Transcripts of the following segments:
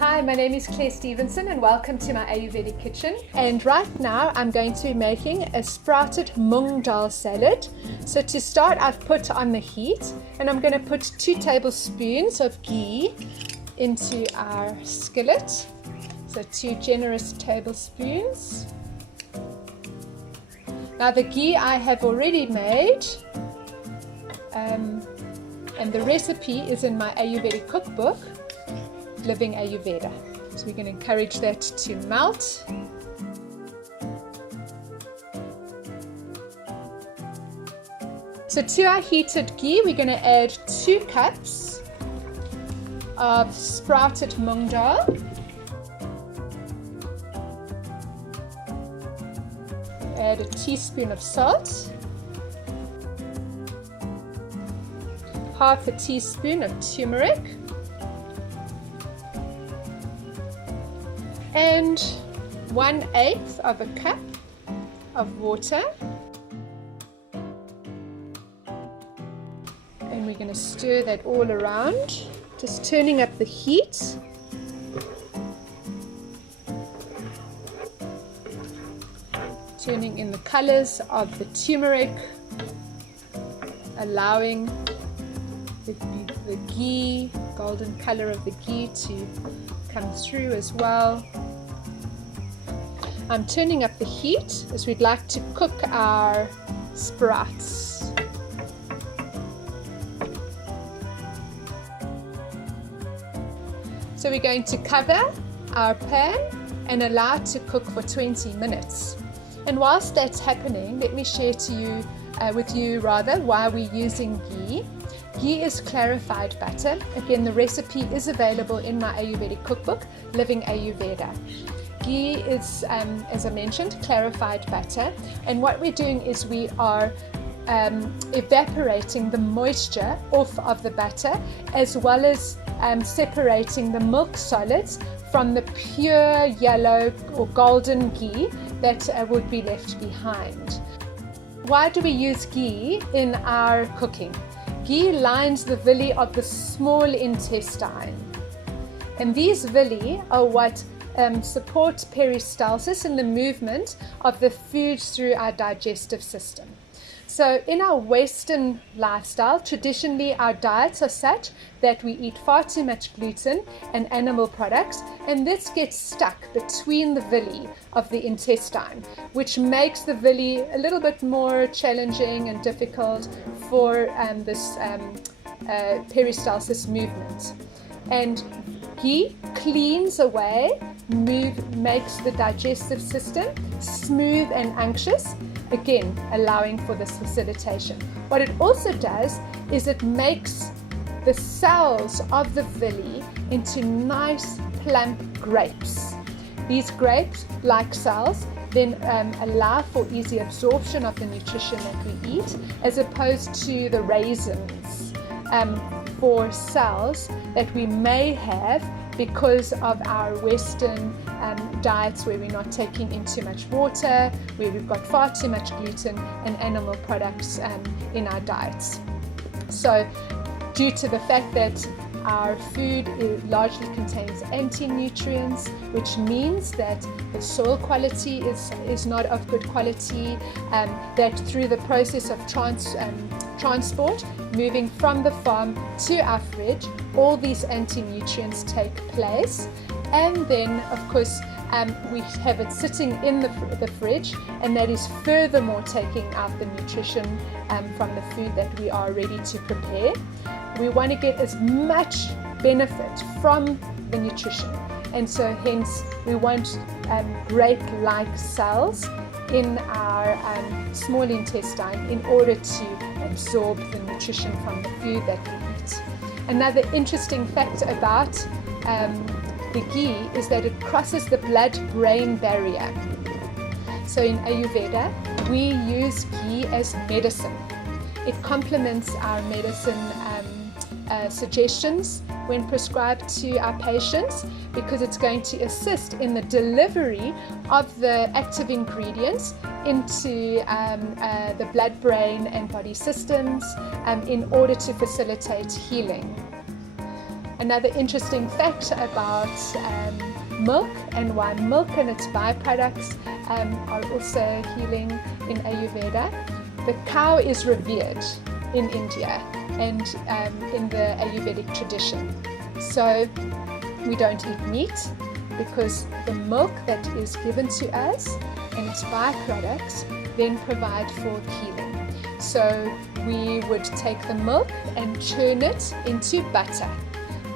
Hi, my name is Claire Stevenson and welcome to my Ayurvedic kitchen. And right now I'm going to be making a sprouted mung dhal salad. So to start, I've put on the heat and I'm going to put 2 tablespoons of ghee into our skillet. So 2 generous tablespoons. Now the ghee I have already made and the recipe is in my Ayurvedic cookbook, Living Ayurveda. So we're going to encourage that to melt. So to our heated ghee, we're going to add 2 cups of sprouted mung dhal. Add a teaspoon of salt. Half a teaspoon of turmeric. And 1/8 of a cup of water, and we're going to stir that all around, just turning up the heat. Turning in the colors of the turmeric, allowing the ghee, golden color of the ghee to come through as well. I'm turning up the heat as we'd like to cook our sprouts. So we're going to cover our pan and allow it to cook for 20 minutes. And whilst that's happening, let me share with you why we're using ghee. Ghee is clarified butter. Again, the recipe is available in my Ayurvedic cookbook, Living Ayurveda. Ghee is, as I mentioned, clarified butter. And what we're doing is we are evaporating the moisture off of the butter, as well as separating the milk solids from the pure yellow or golden ghee that would be left behind. Why do we use ghee in our cooking? Ghee lines the villi of the small intestine, and these villi are what support peristalsis and the movement of the foods through our digestive system. So in our Western lifestyle, traditionally our diets are such that we eat far too much gluten and animal products, and this gets stuck between the villi of the intestine, which makes the villi a little bit more challenging and difficult for this peristalsis movement. And ghee cleans away, makes the digestive system smooth and unctuous, again allowing for this facilitation. What it also does is it makes the cells of the villi into nice plump grapes. These grape-like cells then allow for easy absorption of the nutrition that we eat, as opposed to the raisins for cells that we may have because of our Western diets, where we're not taking in too much water, where we've got far too much gluten and animal products in our diets. So due to the fact that our food largely contains anti-nutrients, which means that the soil quality is not of good quality, that through the process of transport, moving from the farm to our fridge, all these anti-nutrients take place. And then, of course, we have it sitting in the fridge, and that is furthermore taking out the nutrition from the food that we are ready to prepare. We want to get as much benefit from the nutrition, and so hence we want grape-like cells in our small intestine in order to absorb the nutrition from the food that we eat. Another interesting fact about the ghee is that it crosses the blood-brain barrier. So in Ayurveda, we use ghee as medicine. It complements our medicine suggestions when prescribed to our patients, because it's going to assist in the delivery of the active ingredients into the blood, brain and body systems in order to facilitate healing. Another interesting fact about milk and why milk and its byproducts are also healing in Ayurveda. The cow is revered in India and in the Ayurvedic tradition. So we don't eat meat because the milk that is given to us and its byproducts then provide for healing. So we would take the milk and churn it into butter.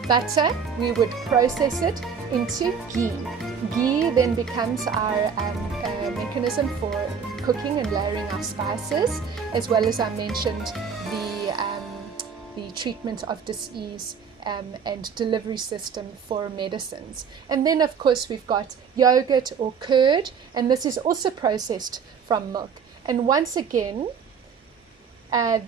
Butter, we would process it into ghee. Ghee then becomes our mechanism for cooking and layering our spices, as well as I mentioned the treatment of disease and delivery system for medicines. And then of course we've got yogurt or curd, and this is also processed from milk. And once again,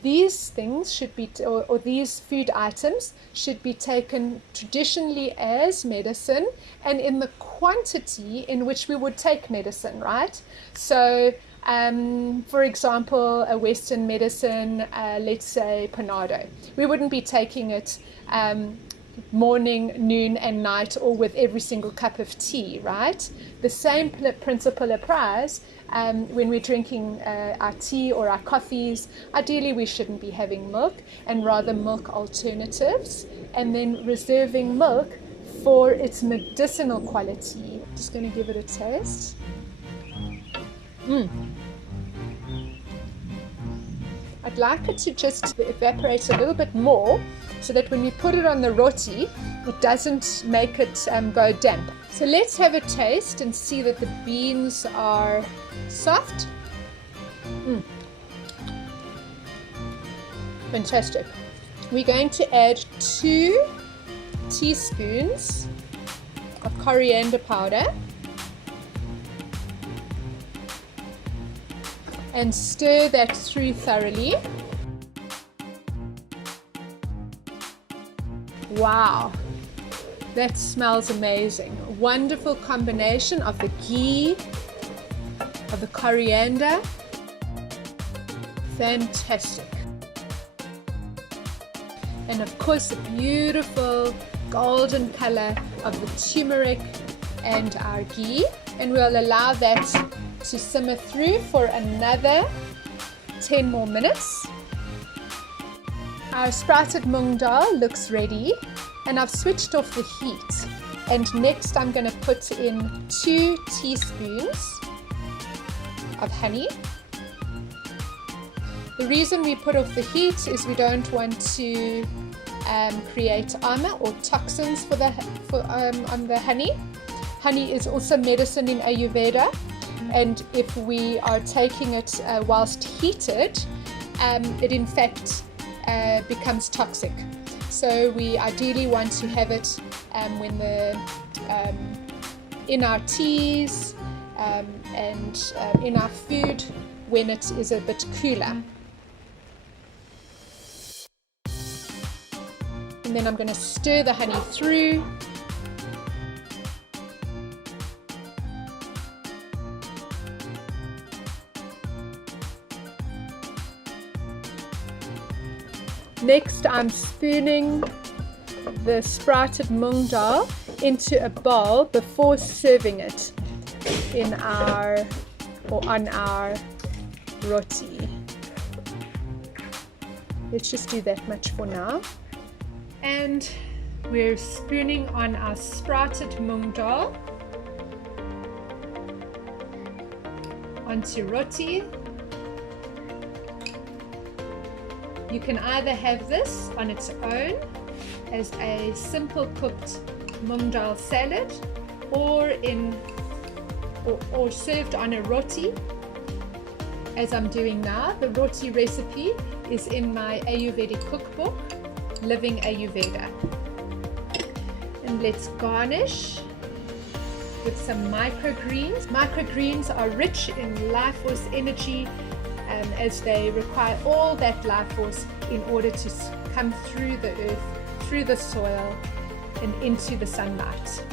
these things should be, or these food items should be taken traditionally as medicine and in the quantity in which we would take medicine, right? So, for example, a Western medicine, let's say Panado, we wouldn't be taking it morning, noon, and night, or with every single cup of tea, right? The same principle applies when we're drinking our tea or our coffees. Ideally, we shouldn't be having milk, and rather milk alternatives, and then reserving milk for its medicinal quality. Just going to give it a taste. I'd like it to just evaporate a little bit more, so that when we put it on the roti, it doesn't make it go damp. So let's have a taste and see that the beans are soft. Fantastic. We're going to add 2 teaspoons of coriander powder and stir that through thoroughly. Wow, that smells amazing. A wonderful combination of the ghee, of the coriander. Fantastic. And of course the beautiful golden color of the turmeric and our ghee. And we'll allow that to simmer through for another 10 more minutes. Our sprouted mung dal looks ready, and I've switched off the heat. And next I'm going to put in 2 teaspoons of honey. The reason we put off the heat is we don't want to create armor or toxins on the honey. Honey is also medicine in Ayurveda, and if we are taking it whilst heated, it in fact becomes toxic. So we ideally want to have it when in our teas and in our food when it is a bit cooler. And then I'm going to stir the honey through. Next, I'm spooning the sprouted mung dal into a bowl before serving it on our roti. Let's just do that much for now. And we're spooning on our sprouted mung dal onto roti. You can either have this on its own as a simple cooked mung dal salad, or served on a roti, as I'm doing now. The roti recipe is in my Ayurvedic cookbook, Living Ayurveda. And let's garnish with some microgreens. Microgreens are rich in life force energy, as they require all that life force in order to come through the earth, through the soil, and into the sunlight.